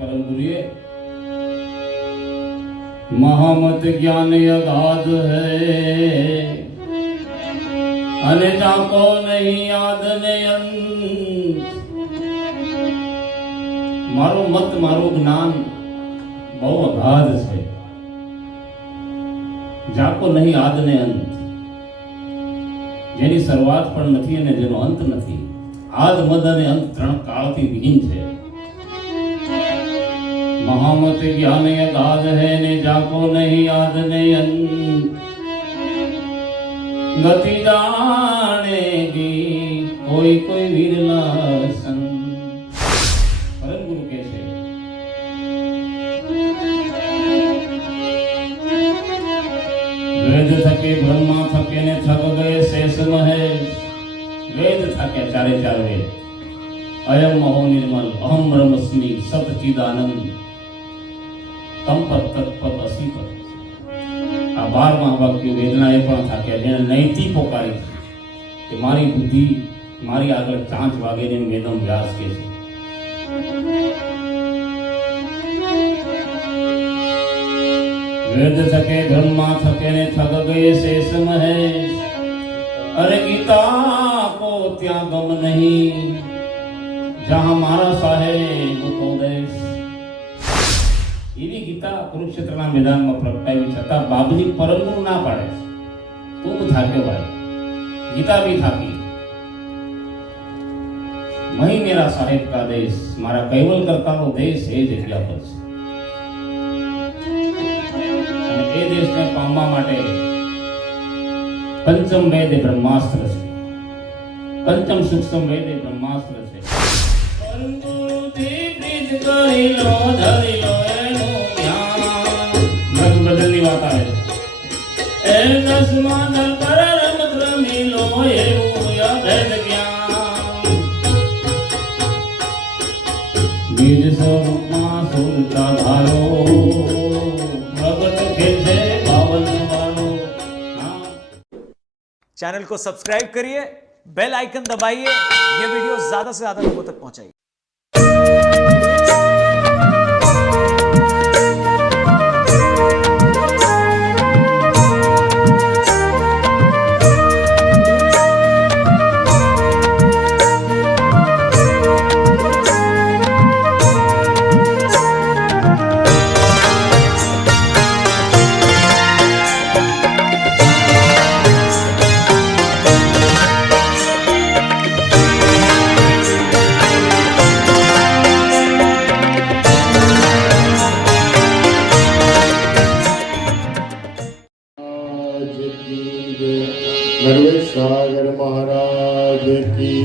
परम गुरुए महामत ज्ञान अगाध है अने जाको नहीं याद ने अंत। मारो मत मारो ज्ञान बहु अगाध है जाको नहीं आद ने अंत। જેની શરૂઆત પણ નથી અને જેનો અંત નથી। આદ મદ અને અંત ત્રણ કાળથી વિહીન છે। महामत ज्ञान अगाध है ने जाको नहीं आद ने अंत। गति जानेगी कोई कोई विरला संत। परम गुरु के છે वेद थके ब्रह्मा थके ने थक गए शेष महेश। वेद थके चारे चार वेद अयम महो निर्मल अहम ब्रह्मस्मि सच्चिदानंद तम पद तत्पद असी पद। आ 12માં વાક્ય વેદના એ પણ થાક્યા જેને નૈતિ પોકારી કે મારી બુદ્ધિ મારી આગળ ચાંચ વાગે ને વેદમ વ્યાસ કે છે। वेद थके ब्रह्मा थके ने थक गए शेष महेश। अरे गीता को त्या गम नहीं जहां मारा साहेब को देश। એવી ગીતા કુરુક્ષેત્રના મેદાનમાં પ્રગટાવી છતાં બાબજી પરમ ગુરુ ના પાડે તું થાક્યો ભાઈ ગીતા भी થાકી। મહી મેરા સાહેબ કા દેશ મારા કૈવલ કરતાનો દેશ એ જગ્યા પર છે અને એ દેશને પામવા માટે પંચમ વેદ એ બ્રહ્માસ્ત્ર છે। પંચમ સૂક્ષ્મ વેદ એ બ્રહ્માસ્ત્ર છે। પરમ ગુરુથી પ્રીત કરી લો ધરી લો बदलनी बात है ए नस्मान पर रमत रमीलो ये या भेद ज्ञान। बीज स्वरूपमा सुरता धारो प्रगट खेल पावन वालो। चैनल को सब्सक्राइब करिए, बेल आइकन दबाइए, ये वीडियो ज्यादा से ज्यादा लोगों तक पहुंचाइए। नरवेश सागर महाराज की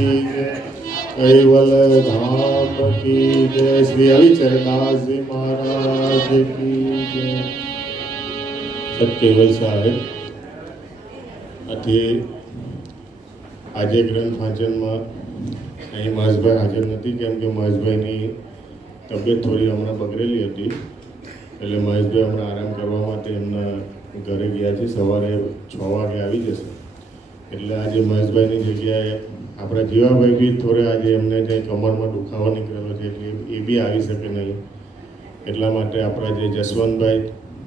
कैवल धाम की जय। श्री हरिचरदास जी महाराज की जय। सब केवल साहेब આજે ગ્રંથ વાંચનમાં અહીં મહેશભાઈ હાજર નથી કેમ કે મહેશભાઈની તબિયત થોડી હમણાં બગડેલી હતી એટલે મહેશભાઈ હમણાં આરામ કરવા માટે એમના ઘરે ગયા છે। સવારે 6 વાગે આવી જશે એટલે આજે મહેશભાઈની જગ્યાએ આપણા જીવાભાઈ બી થોડે આજે એમને કંઈ કમરમાં દુખાવો નીકળેલો છે એટલે એ બી આવી શકે નહીં એટલા માટે આપણા જે જસવંતભાઈ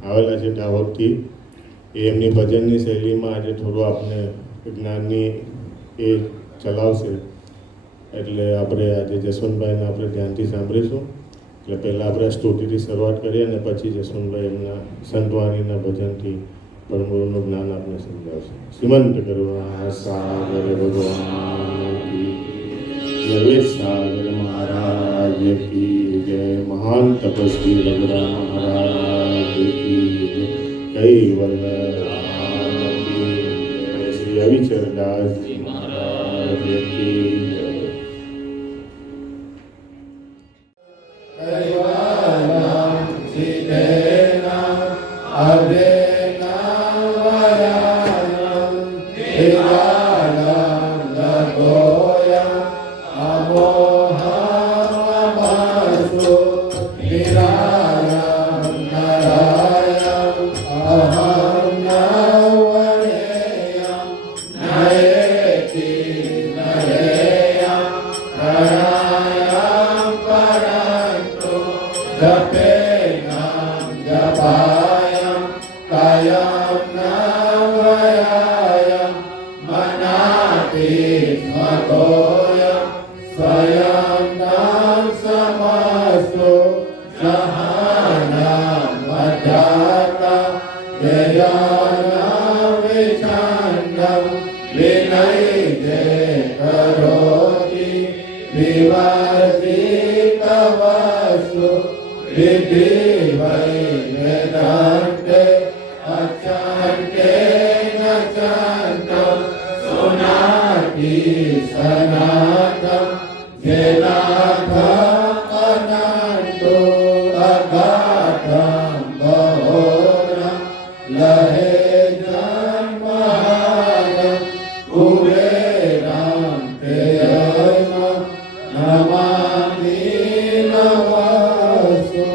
આવેલા છે દાહોદથી એ એમની ભજનની શૈલીમાં આજે થોડું આપણે જ્ઞાનની એ ચલાવશે એટલે આપણે આજે જસવંતભાઈને આપણે ધ્યાનથી સાંભળીશું। એટલે પહેલાં આપણે સ્તુતિથી શરૂઆત કરીએ અને પછી જસવંતભાઈ એમના સંતવાણીના ભજનથી પરમગુરુનું જ્ઞાન આપને સમજાવશે। શ્રીમંત કરુણા સાગર ભગવાન કી નરવેશ સાગર મહારાજ की जय। महान तपस्वी रघुराम महाराज की जय। कैवल धाम की जय। श्री हरिचरदास जी महाराज की जय। Nayeti, Nayam, Parayam, Paranto. जपे नाम जपायं कायं नामयायं मनाति स्मतोयं स्वयं नाम समस्तु जहानां मध्याता जयानां विचन्दं विनयते करोति विवर्जितवस्तु विधि वै वेदान्ते अचन्ते न चन्तं सुनाति सनातं जेनाथम् अनन्तो अगाधं बहोरं लहे जन्महारं कुबेरं तेयं नमामि नमस्तु।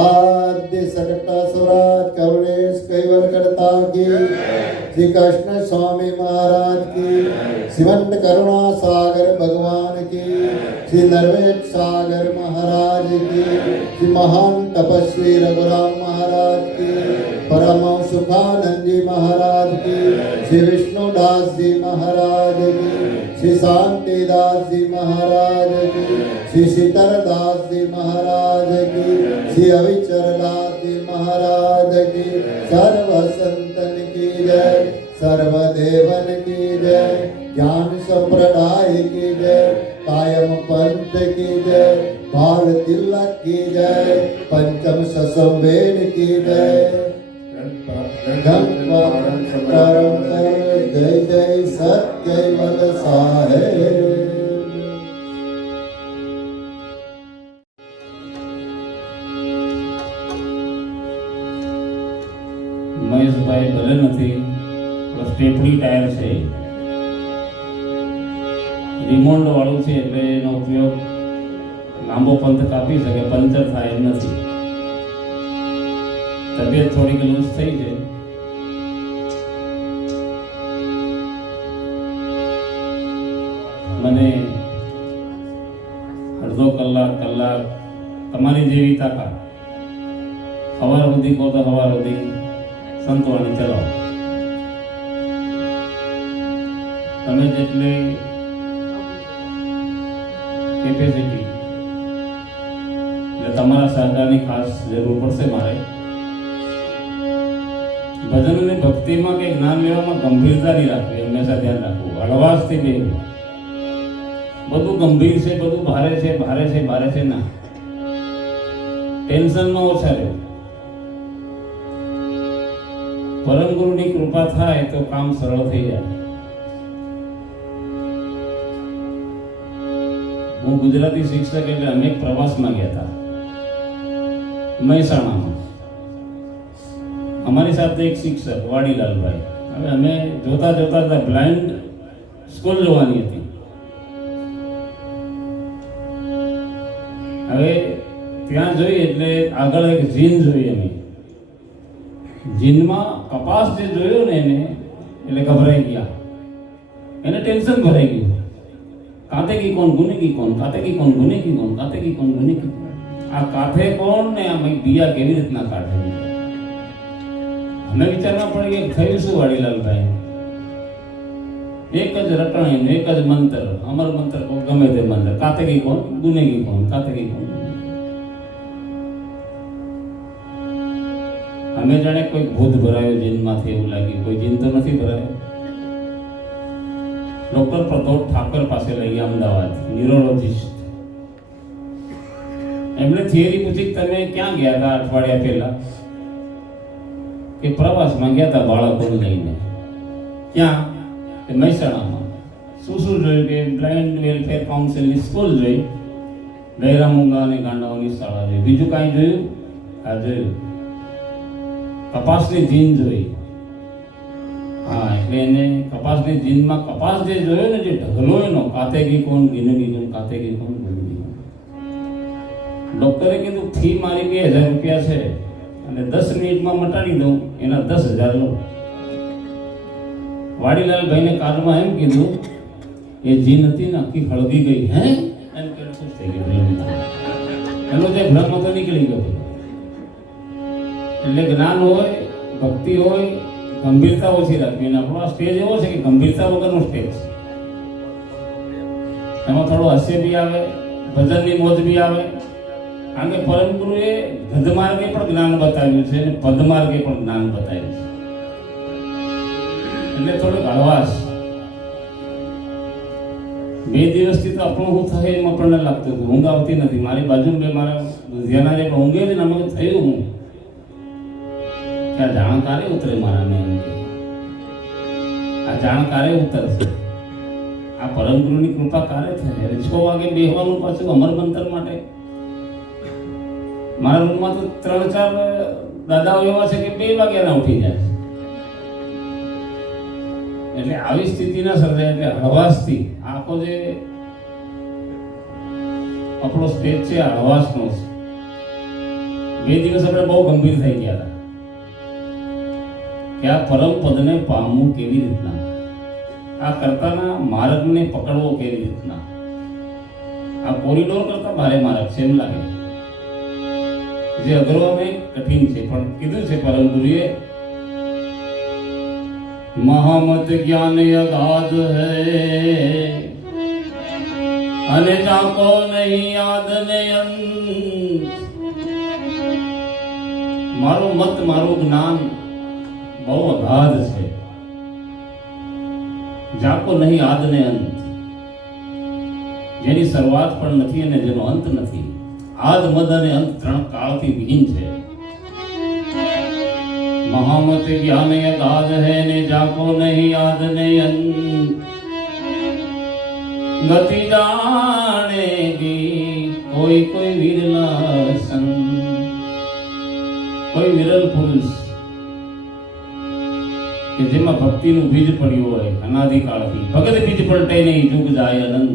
आद्य सकटा स्वराज कवलेश कैवल करता की श्री कृष्ण स्वामी महाराज की शिवंत करुणा सागर भगवान की श्री नरवेद सागर महाराज की श्री महान तपस्वी रघुराम महाराज की परम सुखानंद जी महाराज की श्री विष्णुदास जी महाराज की श्री शांतिदास जी महाराज की श्री शीतलदास जी महाराज की श्री अविचरदास जी महाराज की सर्व संतन की जय सर्वदेवन की जय ज्ञान संप्रदाय की जय कायम पंथ की जय बाल तिलक की जय पंचम ससंवेद की जय जय जय सत्यवल साहेब। મહેશભાઈ ભલે નથી પણ સ્ટેપડી ટાયર છે, રિમોન્ડ વાળું છે એટલે એનો ઉપયોગ લાંબો પંથ કાપી શકે, પંચર થાય એમ નથી. તબિયત થોડીક લૂઝ થઈ છે. મને અડધો કલાક તમારી જેવી તાકાત સવાર સુધી કહો તો સવાર સુધી સંતવાણી ચલાવો. તમે જેટલી કેપેસિટી એટલે તમારા સહકારની ખાસ જરૂર પડશે મારે. ભજન અને ભક્તિમાં કે જ્ઞાન લેવામાં ગંભીરતા નહીં રાખવી, હંમેશા ધ્યાન રાખવું, હળવાશથી લેવું. બધું ગંભીર છે, બધું ભારે છે ના, ટેન્શનમાં ઓછા રહેવું. પરમ ગુરુની કૃપા થાય તો કામ સરળ થઈ જાય. હું ગુજરાતી શિક્ષક એટલે અમે એક પ્રવાસમાં ગયા હતા મહેસાણામાં. અમારી સાથે એક શિક્ષક વાડીલાલભાઈ. હવે અમે જોતા હતા, બ્લાઇન્ડ સ્કૂલ જોવાની હતી. હવે ત્યાં જોઈ એટલે આગળ એક જીન જોઈ અમે. જીનમાં કપાસ જે જોયો ને એને એટલે ગભરાઈ ગયા, એને ટેન્શન ભરાઈ ગયું. કાતેકી કોણ ગુનેકી કોણ, કાતેકી કોણ ગુનેકી કોણ, કાતેકી કોણ ગુનેકી કોણ. આ કાથે કોણ ને આ બિયા કેવી રીતના કાઢે. અમે વિચારમાં પડી ગયા થયું શું વાડીલાલભાઈ. એક જ રટણ, એક જ મંત્ર, અમર મંત્ર ગમે તે મંત્ર, કાતેકી કોણ ગુનેકી કોણ, કાતેકી કોણ. અમે જાણે કોઈ ભૂત ભરાયો જીનમાંથી એવું લાગ્યું. કોઈ જીન તો નથી ભરાયો. ડોક્ટર પ્રતોષ ઠાકર પાસે લઈ ગયા અમદાવાદ, ન્યુરોલોજિસ્ટ. એમણે થિયરી પૂછી તમે ક્યાં ગયા હતા અઠવાડિયા પહેલા? કે પ્રવાસમાં ગયા હતા બાળકોને લઈને. ક્યાં? કે મહેસાણામાં. શું જોયું? કે બ્લાઇન્ડ વેલફેર કાઉન્સિલની સ્કૂલ જોઈ, બહેરા મૂંગા અને ગાંડાઓની શાળા જોઈ. બીજું કાંઈ જોયું? આ જોયું કપાસની જીન જોઈ. હા, એટલે એને કપાસની જીનમાં કપાસ જે જોયો ને, જે ઢગલો એનો, કાતેગી કોણ ગીનગી કોણ, કાતેગી કોણ ગીનગી કોણ. ડોક્ટરે કીધું ફી મારી 2000 રૂપિયા છે અને 10 મિનિટમાં મટાડી દઉં, એના 10,000 લો. વાડીલાલભાઈને કારમાં એમ કીધું એ જીન હતી ને આખી હળગી ગઈ. હે એમ કે ખુશ થઈ ગઈ. એનો જે ભ્રમ હતો નીકળી ગયો. એટલે જ્ઞાન હોય, ભક્તિ હોય, ગંભીરતા ઓછી રાખવી. અને આપણો આ સ્ટેજ એવો છે કે ગંભીરતા વગરનો સ્ટેજ છે. એમાં થોડો હાસ્ય બી આવે, ભજનની મોજ બી આવે. કારણ કે પરમ ગુરુએ ગધ માર્ગે પણ જ્ઞાન બતાવ્યું છે અને પદ માર્ગે પણ જ્ઞાન બતાવ્યું છે. એટલે થોડુંક હળવાશ. 2 દિવસથી તો આપણું શું થાય એમ આપણને લાગતું હતું. ઊંઘ આવતી નથી. મારી બાજુમાં બે મારા ધ્યાના જે ઊંઘે છે ને અમે થયું હું કે આ જાણકારે ઉતરે મારા મેં એમ કે આ જાણકારે ઉતરશે. આ પરમ ગુરુની કૃપા કારે થાય. 6 વાગે બેહવાનું પાછું અમર મંતર માટે. મારા રૂમમાં તો 3-4 દાદાઓ એવા છે કે 2 વાગ્યાના ઉઠી જાય. એટલે આવી સ્થિતિ ના સર્જાય. એટલે હળવાશથી આખો જે આપણો સ્ટેજ છે આ હળવાશનો છે. 2 દિવસ આપણે બહુ ગંભીર થઈ ગયા હતા કે આ પરમ પદને પામવું કેવી રીતના, આ કરતાના માર્ગને પકડવો કેવી રીતના. આ કોરિડોર કરતા ભારે માર્ગ છે એમ લાગે. જે અઘરો અને કઠિન છે, પણ કીધું છે પરમ ગુરુએ મહામત જ્ઞાન અગાધ હૈ અને જાકો નહીં યાદ ને અંત. મારું મત, મારું જ્ઞાન બહુ અગાધ છે. જાકો નહીં આદ ને અંત, જેની શરૂઆત પણ નથી અને જેનો અંત નથી. આદ, મદ અને અંત 3 કાળથી વિહીન છે. મહામત જ્ઞાન અગાધ હૈ ને જાકો નહીં આદ ને અંત. ગતિ જાણેગી કોઈ કોઈ વિરલા સંત. કોઈ વિરલ પુરુષ કે જેમાં ભક્તિનું બીજ પડ્યું હોય અનાદિકાળથી. ભગત બીજ પલટે નહીં, જુગ જાય અનંત.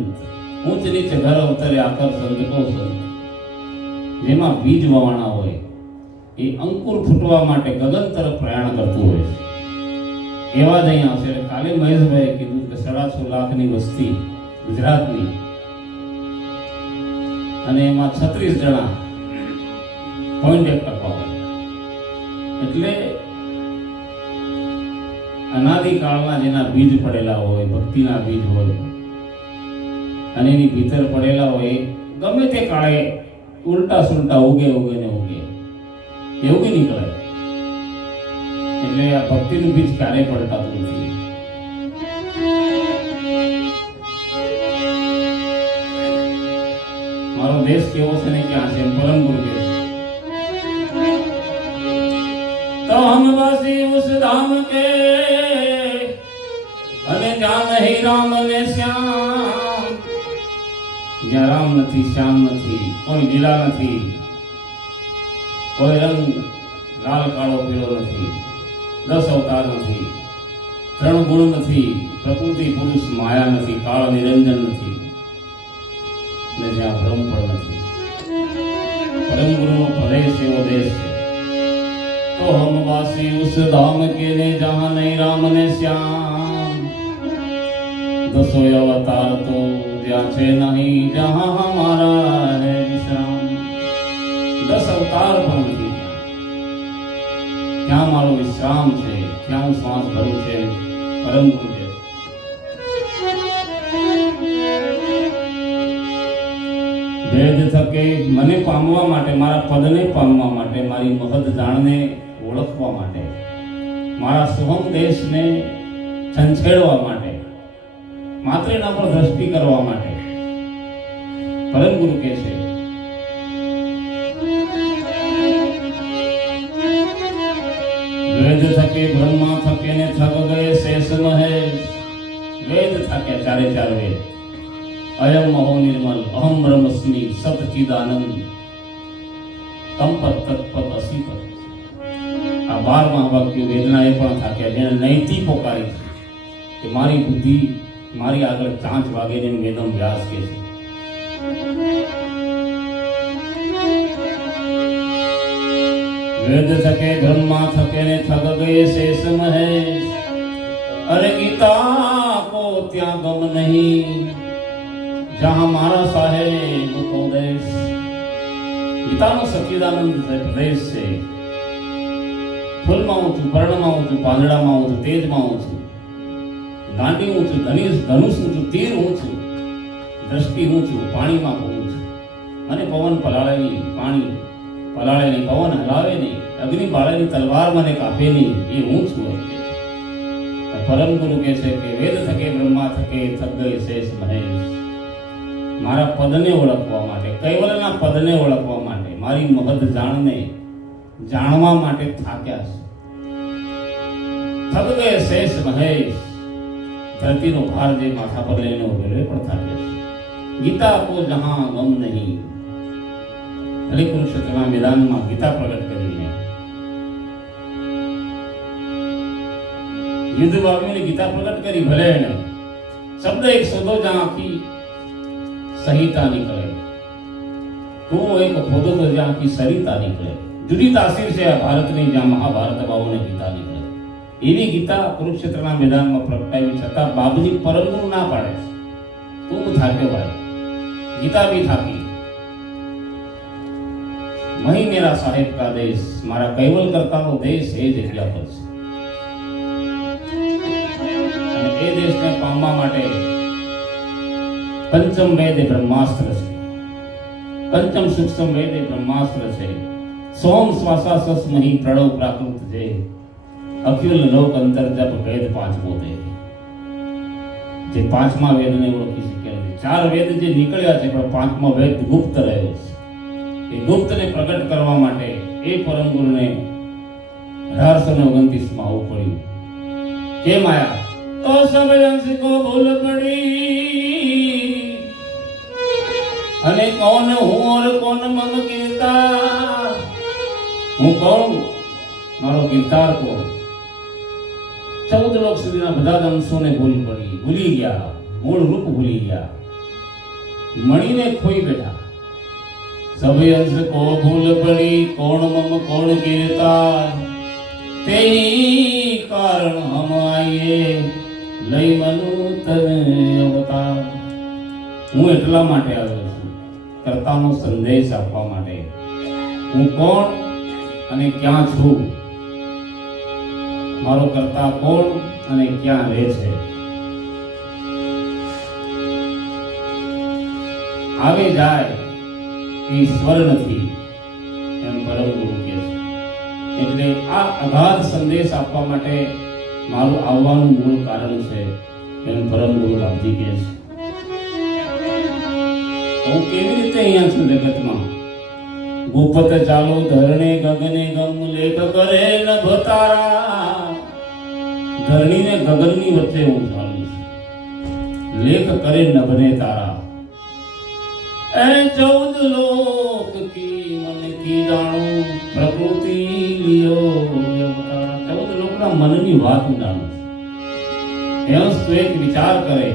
ઊંચ નીચે ઘર અવતરે આકર સંત કો સંત. જેમાં બીજ વવાણા હોય એ અંકુર ફૂટવા માટે ગગન તરફ પ્રયાણ કરતું હોય છે. એવા જ અહીંયા આવશે. કાલે મહેશભાઈએ કીધું કે 6.5 લાખની વસ્તી ગુજરાતની અને એમાં 36 જણા પોઈન્ટ 1 ટકા હોય. એટલે અનાદિકાળના જેના બીજ પડેલા હોય, ભક્તિના બીજ હોય અને એની ભીતર પડેલા હોય, ગમે તે કાળે ઉલટા સુલટા ઉગે ને ઉગે એવું નીકળે. એટલે આ ભક્તિનું બીજ ક્યારેય પડતાતું નથી. મારો દેશ કેવો છે ને ક્યાં છે પરમ ગુરુ કે तो हम वासी उस धाम के અને જ્યાં નહીં રામ ને શ્યામ. જ્યાં રામ નથી, શ્યામ નથી, કોઈ લીલા નથી, કોઈ રંગ લાલ કાળો પીળો નથી, 10 અવતાર નથી, 3 ગુણ નથી, પ્રકૃતિ પુરુષ માયા નથી, કાળ નિરંજન નથી, ને જ્યાં બ્રહ્મ પણ નથી. પરમ ગુરુનો પ્રદેશ એવો દેશ છે. तो हम वासी उस धाम के ने जहाँ नहीं राम ने श्याम. 10 अवतार तो ज्યાં છે નહીં जहाँ हमारा है विश्राम. 10 અવતાર પણ નથી ત્યાં મારો વિશ્રામ છે, ત્યાં હું શ્વાસ ભરું છે. પરમ ગુરુ છે. ભેદ થકે મને પામવા માટે, મારા પદને પામવા માટે, મારી મહદ જાણને ઓળખવા માટે, મારા શુભમ દેશને છંછેડવા માટે, માત્ર એના પર દ્રષ્ટિ કરવા માટે પરમ ગુરુ કહે છે વેદ થકે બ્રહ્મા થકે ને થક ગયે શેષ મહેશ. વેદ થકે 4 વેદ. અયમ મહો નિર્મલ અહમ બ્રહ્મસ્મિ સતચિદાનંદ તમ પદ તત્પદ અસી પદ. આ 12મા વાક્યો વેદના એ પણ થાક્યા, જેને નૈતિ પોકારી છે કે મારી બુદ્ધિ મારી આગળ ચાંચ વાગે ને વેદમ વ્યાસ કે છે. વેદ થકે બ્રહ્મા થકે ને થક ગયે શેષ મહેશ. અરે ગીતા કો ત્યાં ગમ નહીં जहाँ हमारा साहेब को देश. ગીતાનો સચ્ચિદાનંદ પ્રદેશ છે. ફૂલમાં ઊંચું, પર્ણમાં ઊંચું, પાંદડામાં ઊંચું, તેજમાં ઊંચું, ગાંડી ઊંચું, ધનુષ ઊંચું, તીર ઊંચું, દ્રષ્ટિ ઊંચું, પાણીમાં ઊંચું, અને પવન પલાળેલી પાણી પલાળેલી પવન હલાવે નહીં, અગ્નિ બાળેલી તલવાર મને કાપે નહીં, એ ઊંચું હોય છે. પરમ ગુરુ કહે છે કે વેદ થકે બ્રહ્મા થકે થક ગઈ શેષ મહેશ. મારા પદને ઓળખવા માટે, કૈવલના પદને ઓળખવા માટે, મારી મહદ જાણને જાણવા માટે થાક્યા છે. થક ગયે શેષ મહેશ. ધરતીનો ભાર જે માથા પર લઈને ઉભેલો એ પણ થાક્યો છે. ગીતા કો જહાં ગમ નહીં. હરે કુરુક્ષેત્રના મેદાનમાં ગીતા પ્રગટ કરીને યુદ્ધ ભાગીને ગીતા પ્રગટ કરી. ભલે એને શબ્દ એક શોધો જ્યાં આખી સંહિતા નીકળે, કુવો એક ખોદો તો જ્યાં આખી સરિતા નીકળે. જુદી તાસીર છે આ ભારતની, જ્યાં મહાભારત બાબોને ગીતા નીકળે. એવી ગીતા કુરુક્ષેત્રના મેદાનમાં પ્રગટાવી છતાં બાબુજી પરમગુરુ ના પાડે છે. તું થાક્યો ભાઈ, ગીતા भी થાકી. वही मेरा साहेब का देश, मारा कैवल करताનો દેશ એ જગ્યા પર છે. અને એ દેશને પામવા માટે પંચમ વેદ એ બ્રહ્માસ્ત્ર છે. પંચમ સૂક્ષ્મ વેદ એ બ્રહ્માસ્ત્ર છે. સોમ શ્વાસા સસ્મહી પ્રણવ પ્રાકૃત જે અખિલ લોક અંતર જપ વેદ પાંચમો દે. જે પાંચમા વેદને ઓળખી શક્યા નથી. ચાર વેદ જે નીકળ્યા છે પણ પાંચમો વેદ ગુપ્ત રહ્યો છે. એ ગુપ્તને પ્રગટ કરવા માટે એ પરમ ગુરુને 1829 માં આવવું પડ્યું. કેમ આયા? તો સબ અંશ કો ભૂલ પડી, અને કોણ હું ઓર કોણ મમ કીર્તાર. હું કોણ? મારો કીર્તાર કોણ? 14 લોક સુધીના બધા જ અંશોને ભૂલ પડી, ભૂલી ગયા, મૂળ રૂપ ભૂલી ગયા, મણીને ખોઈ બેઠા. સભી અંશ કો ભૂલ પડી, કોણ મમ કોણ કીર્તાર. તે કારણ હમ આઈએ લઈ મનુ તને અવતાર. હું એટલા માટે આવ્યો છું, કર્તાનો સંદેશ આપવા માટે. હું કોણ અને ક્યાં છું, મારો કર્તા કોણ અને ક્યાં રહે છે. આવે જાય ઈશ્વર નથી એમ પરમ ગુરુ કહે છે. એટલે આ અગાધ સંદેશ આપવા માટે મારું આવવાનું મૂળ કારણ છે એમ પરમ ગુરુ બાપજી કહે છે. હું કેવી રીતે અહીંયા છું જગતમાં? ગુપત ચાલો ધરણે ગગને ગમ લેખ કરે નભ તારા. ધરણીને ગગનની વચ્ચે હું ચાલું છું, લેખ કરે નભને તારા. એ 14 લોક કી મન કી જાણું, પ્રકૃતિ લિયો અવતાર. 14 લોકના મનની વાત હું જાણું છું. એનો તું એક વિચાર કરે,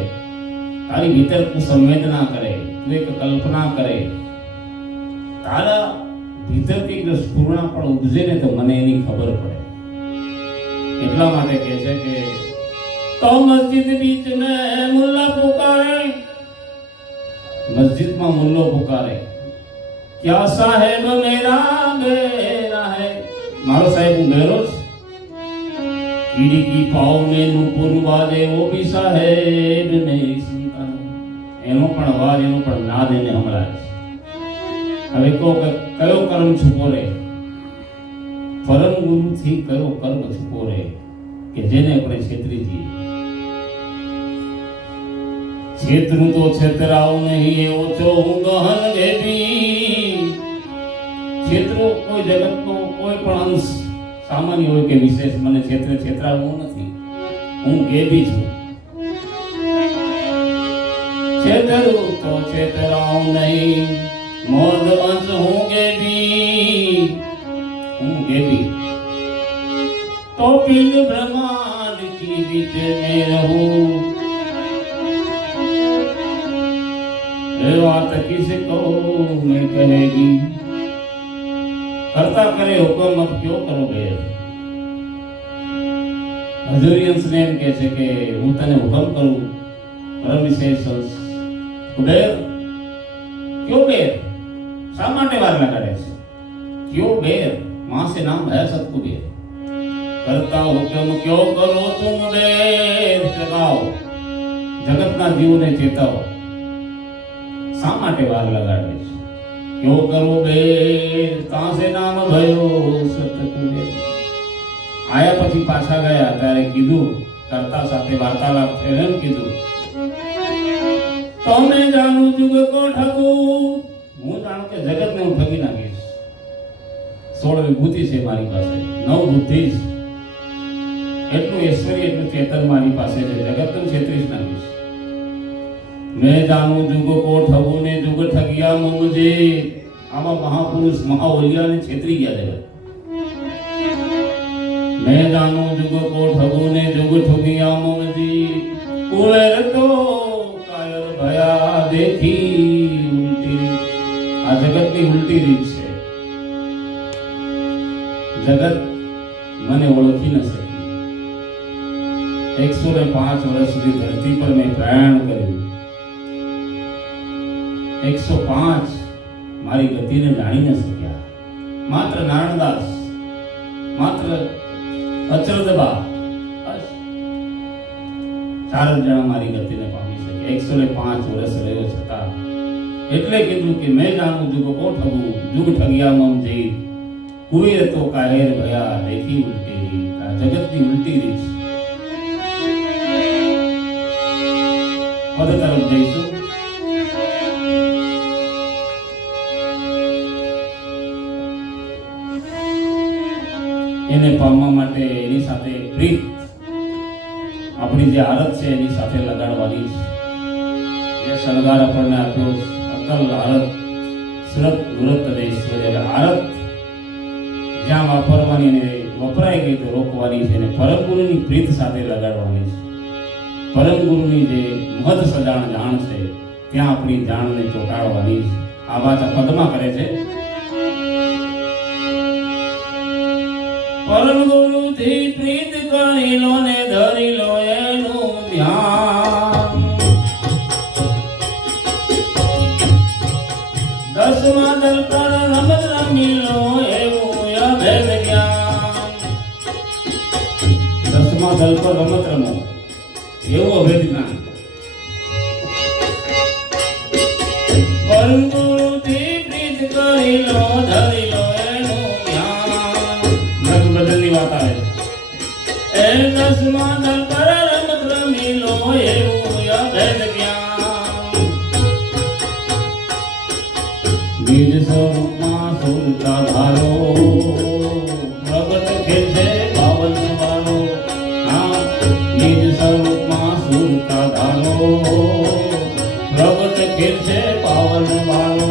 તારી ભીતર તું સંવેદના કરે, તું એક કલ્પના કરે, તારા ભીતરથી એક સ્ફુરણા પણ ઉપજે ને તો મને એની ખબર પડે. એટલા માટે કહે છે કે તો મસ્જિદ બીચ મેં મુલ્લા પુકારે. મસ્જિદમાં મુલ્લો પુકારે, ક્યા સાહેબ મેરા બેરા હૈ. મારો સાહેબ હું બેરો છું. કીડી કી પાવ મેં નૂપુર વાજે વો ભી સાહેબ નહીં સુનતા. એનો પણ અવાજ, એનો પણ નાદ એને સંભળાય છે. હવે કયો કર્મ છુપો રહે? પરમ ગુરુથી કયો કર્મ છુપો રહે કે જેને આપણે છેતરી જઈએ? છેતરું તો છેતરાવ નહીં, એવો છો હું ગહન ગેબી. છેતરો કોઈ જગતનો કોઈ પણ અંશ, સામાન્ય હોય કે વિશેષ, મને છેતરાવવું નથી. હું ગેબી છું. છેતરું તો છેતરાવ નહીં, મોદ અંશ હું ગેબી. હું ગેબી તો પિંડ બ્રહ્માંડ કી બીચ મેં રહું. ये बात किसको मैं कहेगी. करता करे हुक्म अब क्यों करोगे? હજુરી અંશને એમ કહે છે કે હું તને હુકમ કરું, પરમ વિશેષ અંશ. કુબેર ક્યો બેર? શા માટે વાર લગાડે છે? क्यों बेर? मां से नाम है सतकुबेर। करता हुक्म क्यों करो तुम देर? लगाओ जगतना जीवने चेताવો શા માટે વાર લગાડે છે? क्यों करो बेर? कहां से नाम भयो सतकुबेर। આયા પછી પાછા ગયા ત્યારે કીધું, કરતા સાથે વાર્તાલાપ થયો એમ કીધું, તમે જાણું જુગ કો ઠગુ, હું જાણું કે જગતને હું ઠગી નાખીશ। 16 વિભૂતિ છે મારી પાસે, 9 બુદ્ધિ છે, એટલું ઐશ્વર્ય એટલું ચેતન મારી પાસે છે, જગતનું છેતરીશ નાખીશ। મેં જાણું જુગ કો ઠગુ ને જુગ ઠગિયા મુમજે। આવા મહાપુરુષ મહાઓલિયાને છેતરી ગયા જગત। मैं जानू जुग को ठगू ने जुग ठगिया मुमजी। कुवेर तो कायर भया देखी उल्टी। आ जगत की उल्टी रीत है। जगत मने ओळखी न सकी। 105 वर्ष सुधी धरती पर मैं प्रयाण कर्યું। 105 मारी गति ने जाणी न सक्या। मात्र नारायणदास, मात्र अचरदबा, बस 4 જણા મારી ગતિને પામી શકે। 105 વર્ષ રહ્યો છતાં એટલે કીધું કે મેં જાણું જુગ કો ઠગુ જુગ ઠગિયા મમ જઈ। કુવેર તો કાહેર ભયા દેખી ઉલટી રીત। આ જગતની ઉલટી રીત। પદ તરફ જઈશું। એને પામવા માટે એની સાથે પ્રીત આપણી જે આરત છે એની સાથે લગાડવાની છે। એ શણગાર આપણને આપ્યો અકલ આરત સુરત ગુરત અને ઐશ્વર્ય। આરત જ્યાં વાપરવાની અને વપરાઈ ગઈ તો રોકવાની છે અને પરમ ગુરુની પ્રીત સાથે લગાડવાની છે। પરમ ગુરુની જે મહદ સજાણ જાણ છે ત્યાં આપણી જાણને ચોંટાડવાની છે। આ વાત આ પદમાં કરે છે। परम गुरु थी प्रीत करी लो ने धरी लो एनु ध्यान। 10मा दल पर रमत रमी लो एवं अभेद ज्ञान। 10मा दल पर रमत रमो एवं अभेद ज्ञान। परम गुरु थी प्रीत करी लो धरी लो बदलनी बात है। ए 10मा दल पर रमत रमी लो एवं अभेद ज्ञान। बीज स्वरूपमा सुरता धारो प्रगट खेल पावन वालो। हाँ, बीज स्वरूपमा सुरता धारो प्रगट खेल पावन वालो।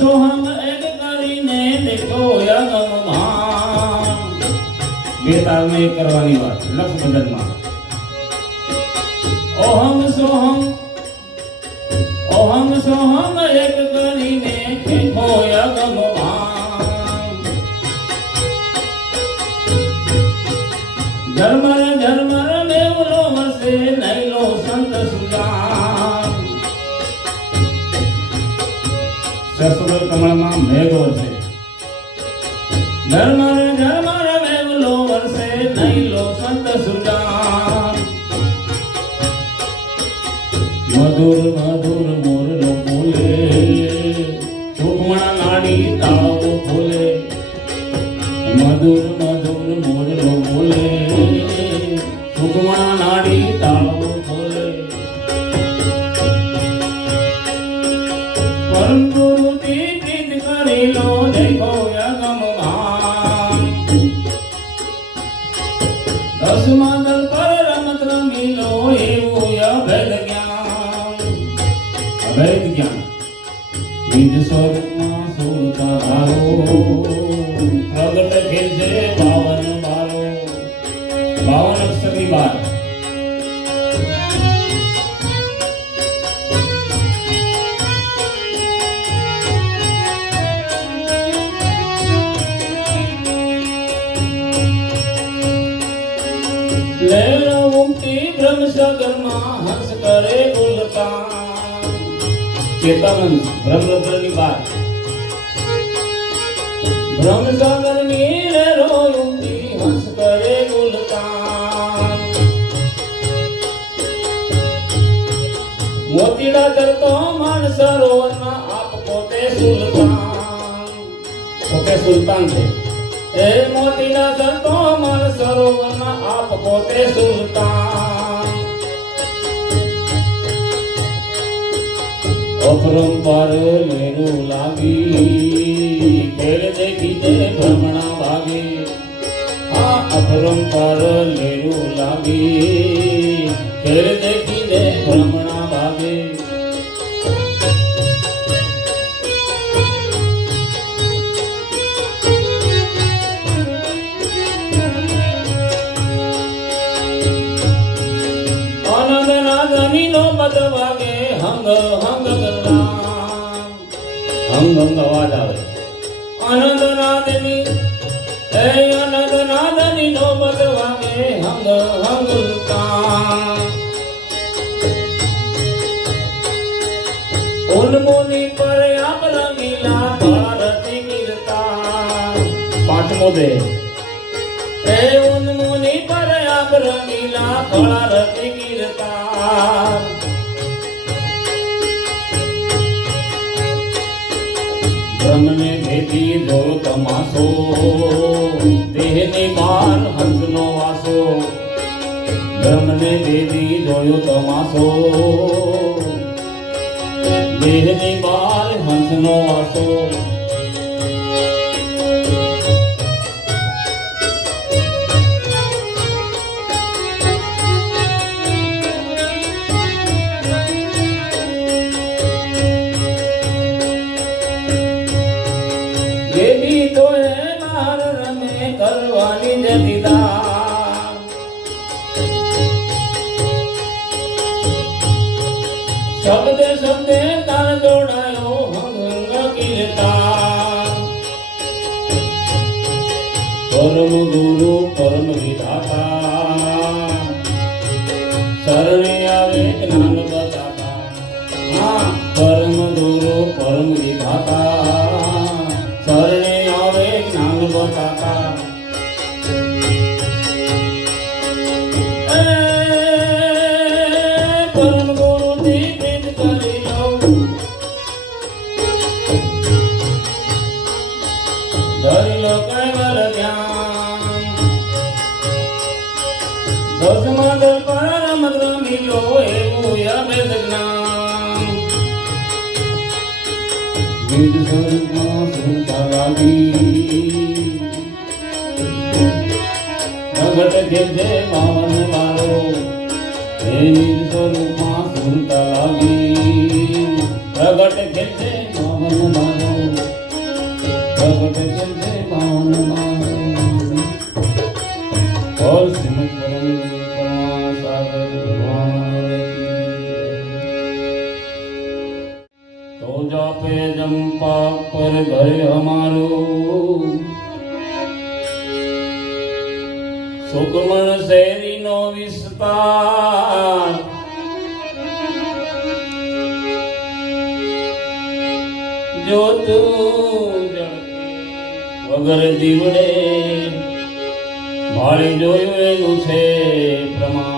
सोहम एक કરીને देखो યગમ ભાન। બે તાલમાં એક કરવાની વાત લક્ષ બદલમાં। ઓહમ સોહમ એક કરીને देखो યગમ ભાન। ઝરમર ઝરમર મેવલો વસે નૈલો સંત સુજાન। સસુર કમળમાં મેઘ વરસે। ઝરમર ઝરમર મેઘલો વરસે નૈલો સંત સુજાન। મધુર મધુર મોરલો બોલે સુખમણા નાડી તાળો ખોલે। મધુર મધુર મોરલો બોલે સુખમણા નાડી તાળો ખોલે। પરમ ગુરુ થી પ્રીત કરી લો દેખો યગમ ભાન। 10मा દલ પર રમત રમી લો એવું અભેદ જ્ઞાન। અભેદ જ્ઞાન નિજ સ્વરૂપમાં સુરતા ધારો પ્રગટ ખેલ પાવન બારો। 52 અક્ષરની બાર। સગરમાં હંસ કરે ગુલકાન. ચેતાનંદ બ્રહ્મરત્નની વાત. બ્રહ્મ સાગરની રે રોયુંથી હંસ કરે ગુલકાન. મોતીડા કરતો માન સરોવરના આપ પોતે સુલતાન. પોતે સુલતાન છે. એ મોતીડા કરતો માન સરોવરના આપ પોતે સુલતાન. અપરંપાર લેરું લાગી ખેલ દેખી તે ભ્રમણા ભાગે. આ અપરંપાર લેરું લાગી ખેલ દેખી તે ભ્રમણા ભાગે. આનંદ નાદની નો બદ વાગે હંગ હંગ ગલામ. હંગ હંગ અવાજ આવે. આનંદ નાદની હે આનંદ નાદની નો બદ વાગે હંગ હંગ ગલામ. ઉન્મુનિ પર આપ રંગીલા ભારતી ગીરતા. પાંચમો દે. હે ઉન્મુનિ પર આપ રંગીલા ભારતી ગીરતા. બ્રહ્મને ભેદી જો તમાસો દેહની બાર હંસનો વાસો. બ્રહ્મને ભેદી જોયો તમાસો દેહની બાર હંસનો વાસો. દેવી તો હે નાર રમે કરવાની જદીદાર. શબ્દે શબ્દે તાર જોડાયો હંગ કીર્તા. પરમ ગુરુ પરમ વિધાતા શરણે આવે જ્ઞાન બતાતા. હા પરમ ગુરુ પરમ વિધાતા શરણે આવે જ્ઞાન બતાતા. પરમ ગુરુ થી પ્રેમ કરી લઉં. ધરી લો કૈવલ ધ્યાન. દસમા દર પર રમત રમી લો એવું અભેદ જ્ઞાન. બીજ સ્વરૂપમાં સુરતા લાગી પ્રગટ જેજે પાવન મારો. હે બીજ સ્વરૂપમાં સુરતા લાગી પ્રગટ જેજે પાવન મારો. પ્રગટ જેજે પાવન મારો. ઓર શ્રીમદ પરમ સાગર ભગવાન તો જાપે જંપા પર ઘર હમારું. સુકમણ શેરીનો વિસ્તાર. જો તું વગર દીવડે ભાળી જોયું એનું છે પ્રમાણ.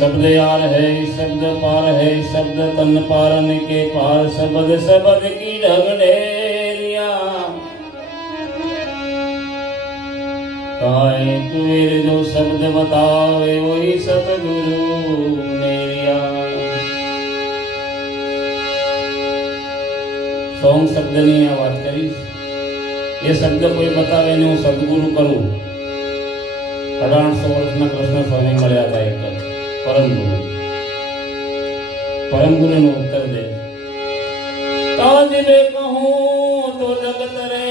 शब्द यार है शब्द पार है शब्द तन पारन के पार. शब्द शब्द की ढगढेरिया काहे कुएर जो शब्द बतावे वही सतगुरु मेरिया. સોંગ શબ્દની આ વાત કરીશ. એ શબ્દ કોઈ બતાવે ને હું સદગુરુ કરું. 1800 વર્ષના કૃષ્ણ સ્વામી મળ્યા હતા એક પરમ ગુરુનો ઉત્તર દે. તાજને કહું તો જગત રે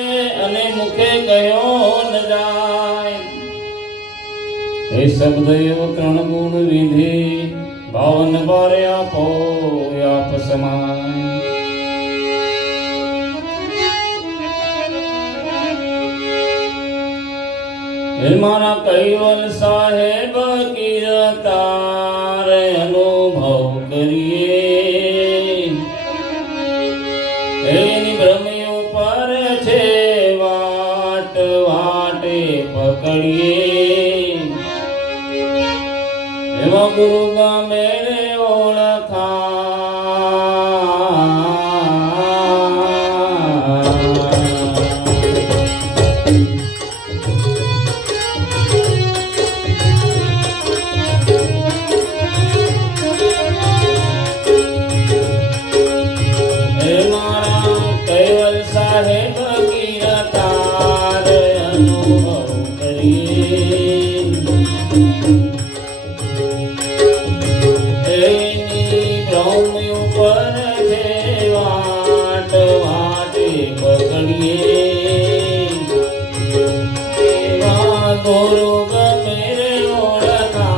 અને મુખે કયો ન જાય. એ શબ્દ એવો 3 ગુણ વિધિ 52 બારે આપો આપ સમાય. હે મારા કૈવલ સાહેબ કીર્તાર અનુભવ કરીએ. એની ભ્રમી ઉપર છે વાટ વાટે પકડીએ. એવા ગુરુ ગમે રે ઓળખા. સાહેબ કીર્તાર અનુભવ કરીએ. એની ભ્રમ ઉપર છે વાટ વાટે પકડીએ. એવા ગુરુ ગમે રે ઓળખા.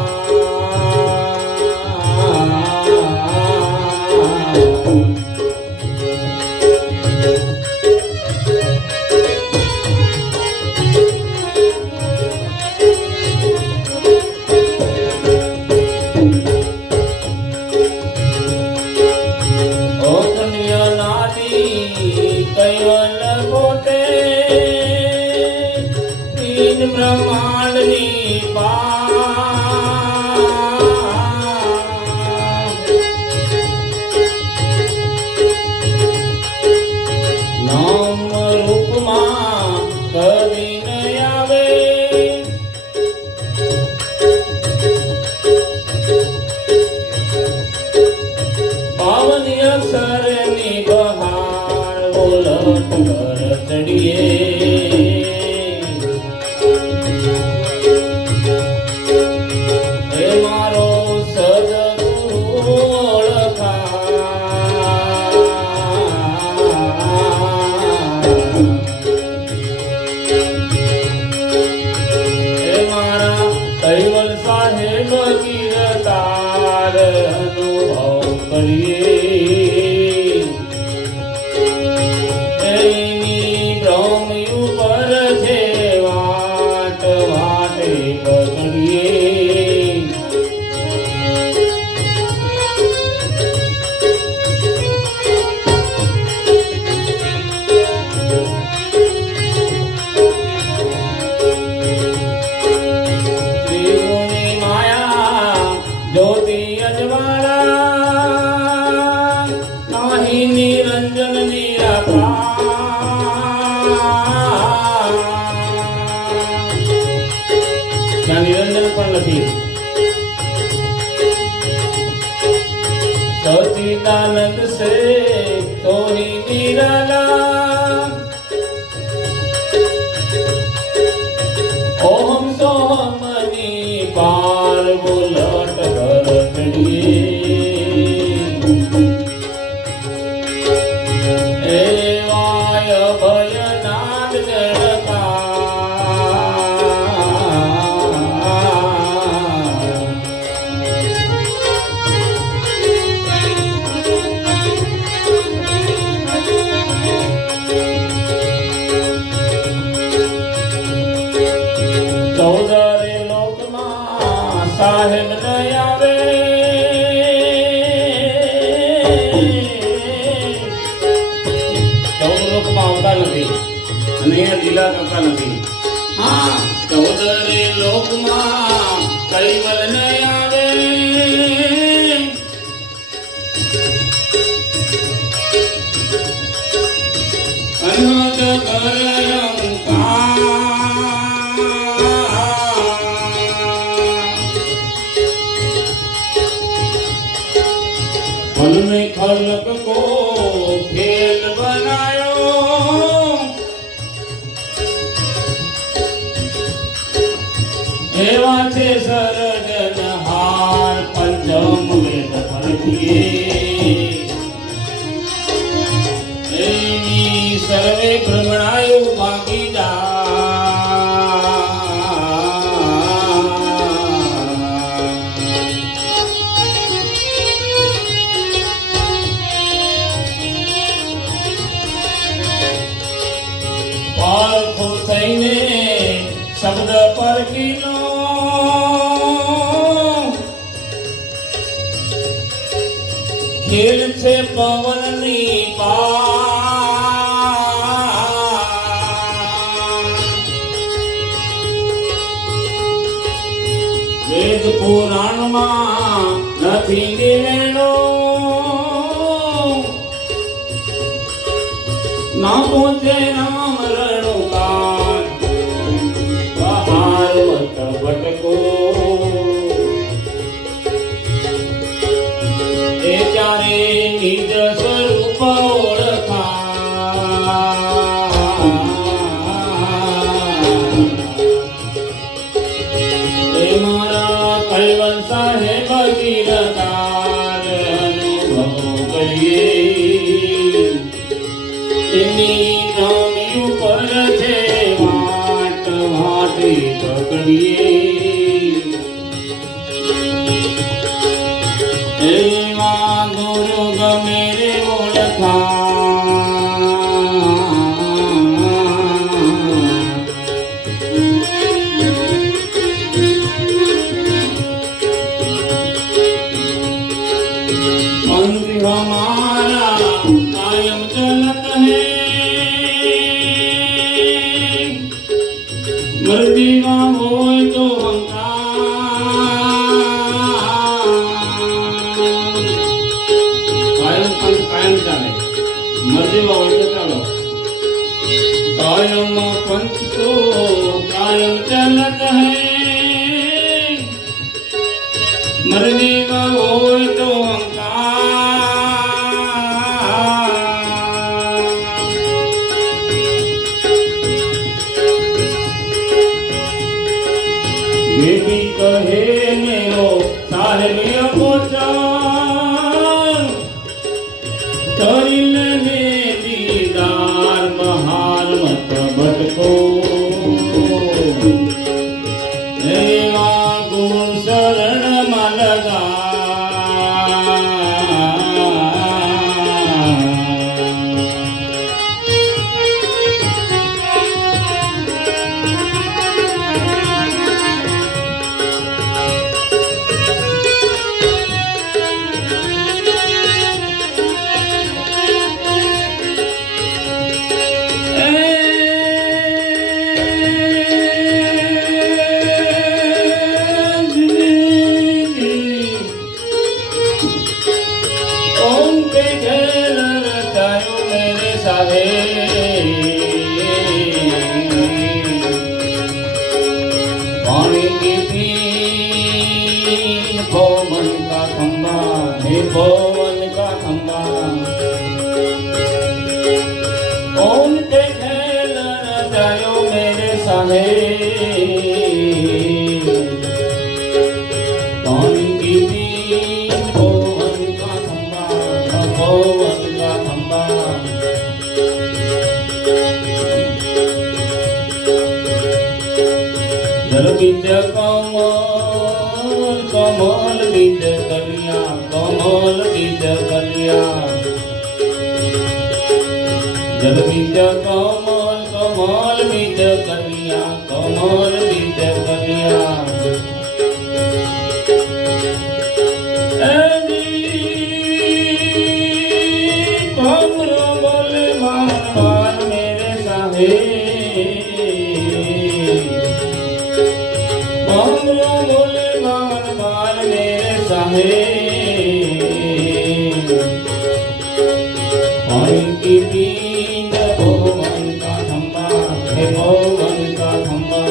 કૈવલ પોતે તીન બ્રહ્માંડની નામ રૂપમાં કદી ન આવે. પાવન અક્ષરની બહાર બોલત ઘર ચડીએ. હે મારો સદગુરુ ઓળખા. હે મારા કૈવલ સાહેબ કીર્તાર અનુભવ કરીએ. જ્યોતિ અજવાળા નાહી નિરંજન નિરાકાર. ત્યાં નિરંજન પણ નથી. સચિદાનંદ સે તો હી નિરાલા. ઓમ સોહમ ની પાર બોલટ ઘર ચડીએ. એવાય ભયનાદ ચૌદરે લોકમાં સાહેબ ન આવે. ચૌદ લોકમાં આવતા નથી અને અહીંયા લીલા કરતા નથી. હા, ચૌદરે લોકમાં કૈવલ ન આવે. અનહદ हमने खलक को खेल बनायो. एवा छे सर्जनहार पंचम वेद परखिए. एनी सर्वे भ्रमणायो बाकी जा. પાળખું થઈને શબ્દ પર છે પવનની વેદ પુરાણમાં નથી દેણો ના પહોંચે રામ રણુકાન બહાર મત ભટકો એ ત્યારે નિજ સ્વરૂપ ઓળખા એ મારા કૈવલ સાહેબ ગીરદાર અનુભવ કરીએ એની નામી ઉપર છે વાટ વાટી પકડીએ એવા ગુરુ ગમે રે ઓળખા मंदिर हमारा कायम चलत है मर्जीમાં હોય તો કાયમ ચાલે મર્જીમાં હોય તો ચાલો કાયમ પંચ તો કાયમ ચલત હૈ મર્જીમાં હોય તો ये भी कहे मेरो साहेबिया पोचार करिल ने दीदार बहार मत भटको एवा गुरु शरण में लगा पानी की पीन पवन का खंबा हे पवन का खंबा ओम के खेल रचायो मेरे साहे पानी की पीन पवन का खंबा पवन का खंबा जल बीज कमल कमल बीज कलिया कमल बीज कलिया जल बीज कमल कमल बीज कलिया कमल बीज कलिया बोले मान मेरे साहे बोले मान मेरे साहे की पीन भवन का खंबा है भवन का खंबा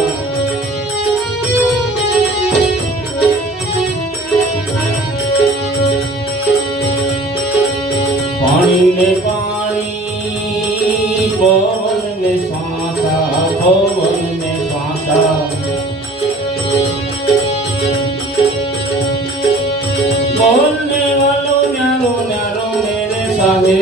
पानी में पानी पवन में सांसा भवन में सांसा बोलने वालों न्यारो न्यारो मेरे साहे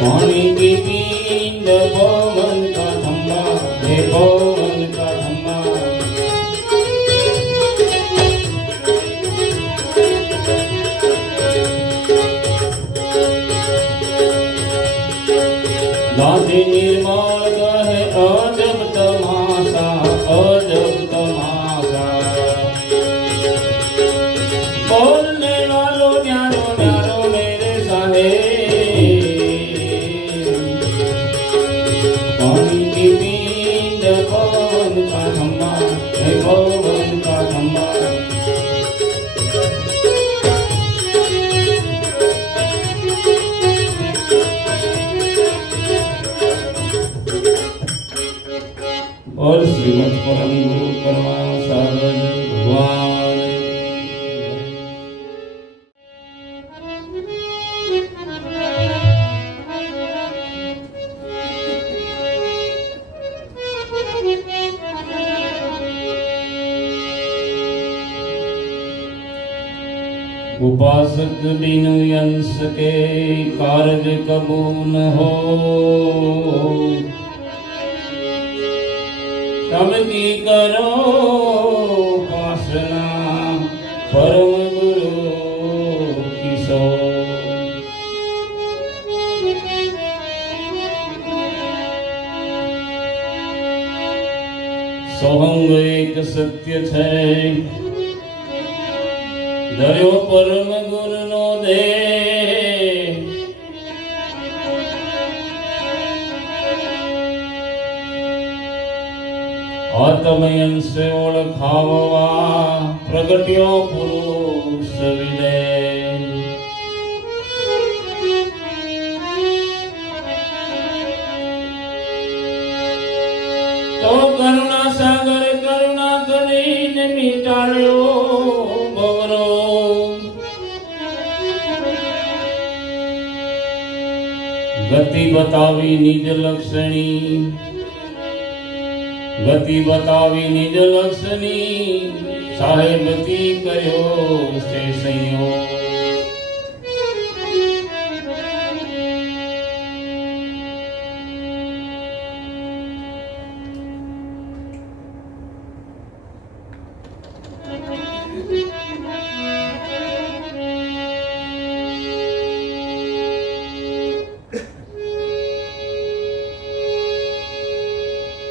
पानी की पींद पवन का खंबा है पवन का खंबा का खम्बा, जय भवन का खम्बा। और श्रीमद परम गुरु परमानंद सागर भगवान उपासक बिनु यंस के कार्य कबू न हो, सबकी करो उपासना परम गुरु की सो। सोहंग एक सत्य है, दर्यो परम गुरु नो दे। आत्मयन से ओळखावा प्रगट्यो पुरुष विदे। तो करुणा सागर करुणा करीने मिटाड्यो भवरो। गति बतावी निज लक्षणी, गति बतावी निज लक्षणी, साहेबती कर्यो से संयोग।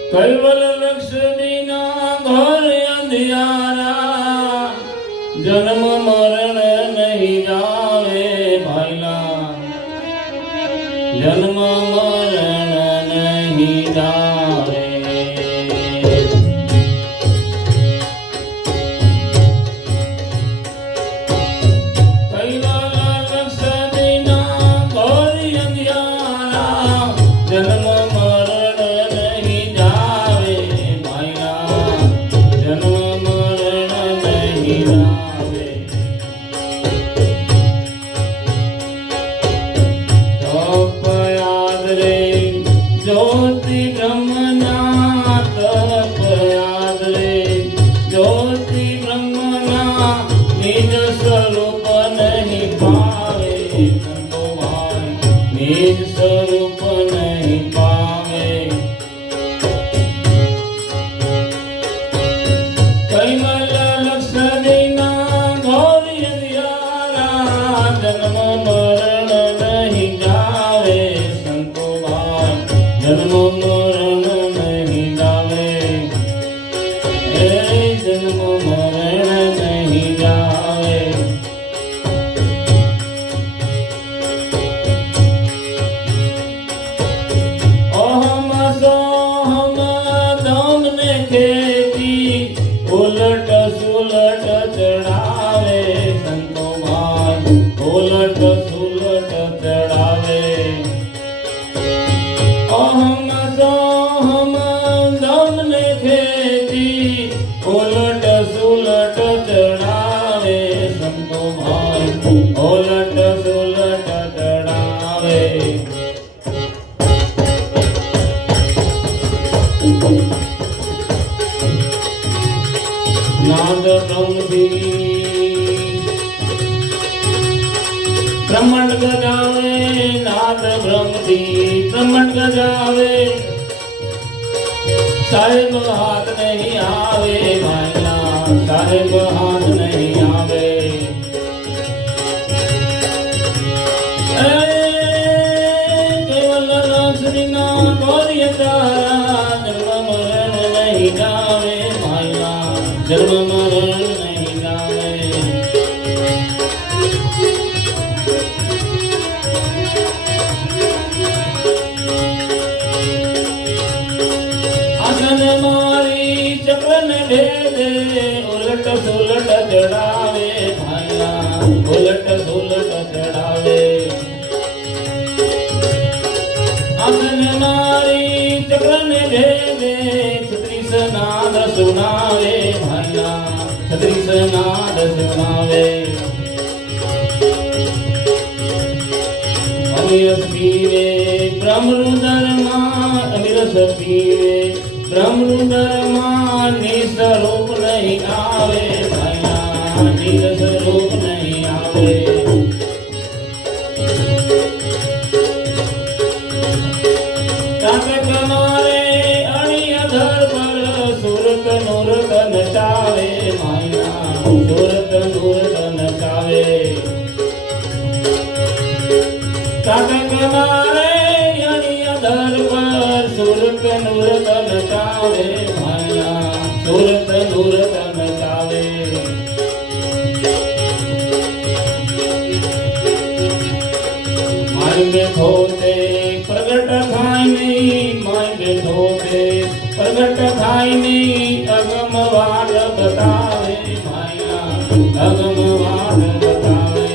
कैवल लक्ष्मी ना घर अंधियारा, जन्म मरण नहीं जावे भाईला, जन्म मरण नहीं जावे। कैवल लक्ष्मी ना घर अंधियारा, जन्म ज्योति ब्रह्मना तप याद रे, ज्योति ब्रह्मना निज स्वरूप नहीं पावे। संतो भाई निज स्वरूप नहीं पावे। कैवल लक्ष्मी ना घोर अंधियारा, जन्म मरण नहीं जावे। संतो भाई जन्म मरण नहीं जावे, जन्म मरण नहीं जावे। अहम सोहम दम ने खेती, उलट सुलट चढ़ावे। संतो भाई उलट सुलट चढ़ावे। अहम सोहम दम ने खेती, उलट सुलट चढ़ावे। संतो भाई उलट सुलट चढ़ावे। नाद ब्रह्मदी ब्रह्मंड गजावे, नाद ब्रह्मदी ब्रह्मंड गजावे। साहेब हाथ नहीं आवे भाईला, साहेब हाथ नहीं आवे। केवल लक्ष्मी ना गौरी तारा, जन्म मरण नहीं जावे भाईला, जन्म मरण नहीं जावे। आसन मारी ચક્ર ને ભેદે ઉલટ સુલટ ચડાવે ભાઈલા ઉલટ સુલટ ચડાવે આંગન મારી ચક્ર ને ભેદે 36 નાદ સુનાવે ભાઈલા 36 નાદ સુનાવે અમીરસ પીવે બ્રહ્મરુદરમાં અમીરસ પીવે બ્રહ્મરુદરમાં નિસ્વરૂપ નહીં આવે ભાઈલા નિસ્વરૂપ નહીં આવે ચાતક મારે અણી અધર પર સુરત નુરત નચાવે ભાઈલા સુરત નુરત નચાવે ચાતક મારે અણી અધર પર સુરત નુરત નચાવે ભાઈલા સુરત નુરત નચાવે માય બેઠો તે પ્રગટ થાય નહીં માય બેઠો તે પ્રગટ થાય નહીં અગમ વાટ બતાવે ભાઈલા અગમ વાટ બતાવે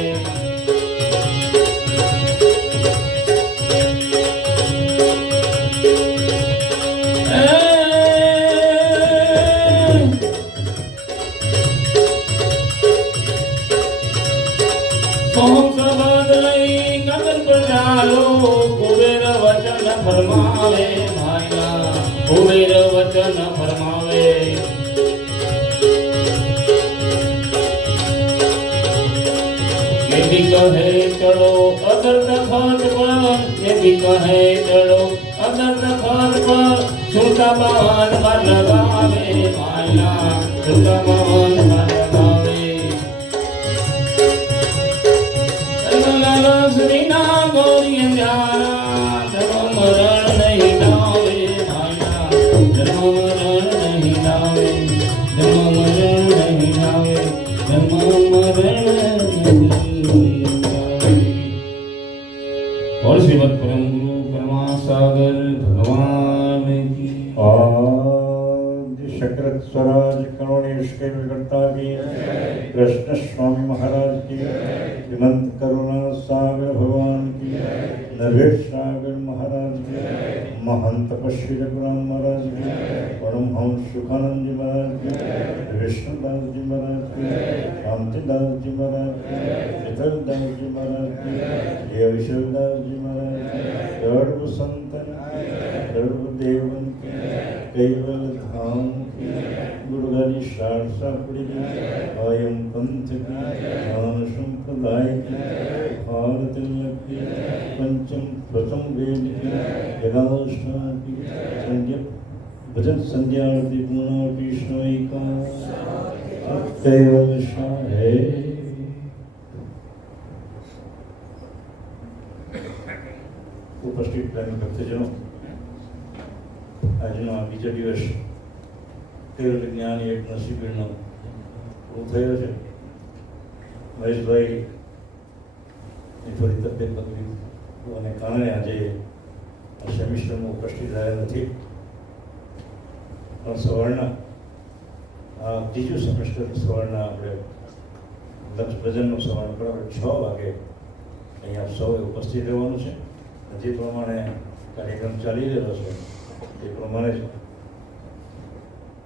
કુબેર વચન ફરમાવે ભાઈલા કુબેર વચન ફરમાવે એ બી કહે ચડો અદર તખત પર એ બી કહે ચડો અદર તખત પર સુરતા પવન પર લગાવે ભાઈલા સુરતા પવન પર લગાવે શ્રીના ગોરી અંજારા ધર્મ મરણ નહીં લાવે ભાઈલા ધર્મ મરણ નહીં લાવે ધર્મ મરણ નહીં લાવે ધર્મ મરણ નહીં લાવે और श्रीमद परम गुरु परमासागर भगवान की आदि शक्रत स्वराज करुणेश के विकर्ता की कृष्ण स्वामी महाराज की हेमंत करुणा सागर भगवान की नरेश सागर महाराज की महंत तपस्वी रघुराम महाराज की परमहंस सुखानंद जी महाराज की विष्णुदास जी महाराज की शांतिदास जी महाराज की शीतलदास जी महाराज की ये विशलदास जी महाराज की सर्व संतन सर्व देवन की कैवल धाम की गुरुगारी शारसा पड़ी आयम पंथ की ज्ञान संप्रदाय की भारत की पंचम प्रथम वेद की यगाष्टा की संध्या भजन संध्या आरती पूर्णावती समय का कैवल है उपस्थित प्रेमी भक्तजनों આજનો આ બીજો દિવસ કેવલ જ્ઞાન એક નસીબનો પૂરો થયો છે મહેશભાઈ થોડી તબિયત બગડી અને કારણે આજે આ સેમિસ્ટરમાં ઉપસ્થિત રહ્યા નથી પણ સવારના આ ત્રીજું સેમિસ્ટર સવારના આપણે લક્ષ ભજનનો સવારનો બરાબર 6 વાગે અહીંયા સૌએ ઉપસ્થિત રહેવાનું છે જે પ્રમાણે કાર્યક્રમ ચાલી રહ્યો છે એ પ્રમાણે જ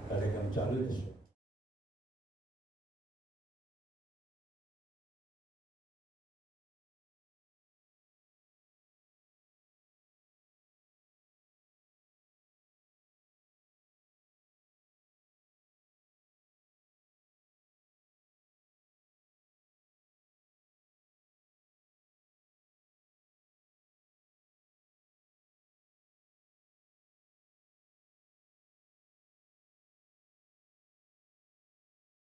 કાર્યક્રમ ચાલુ રહેશે.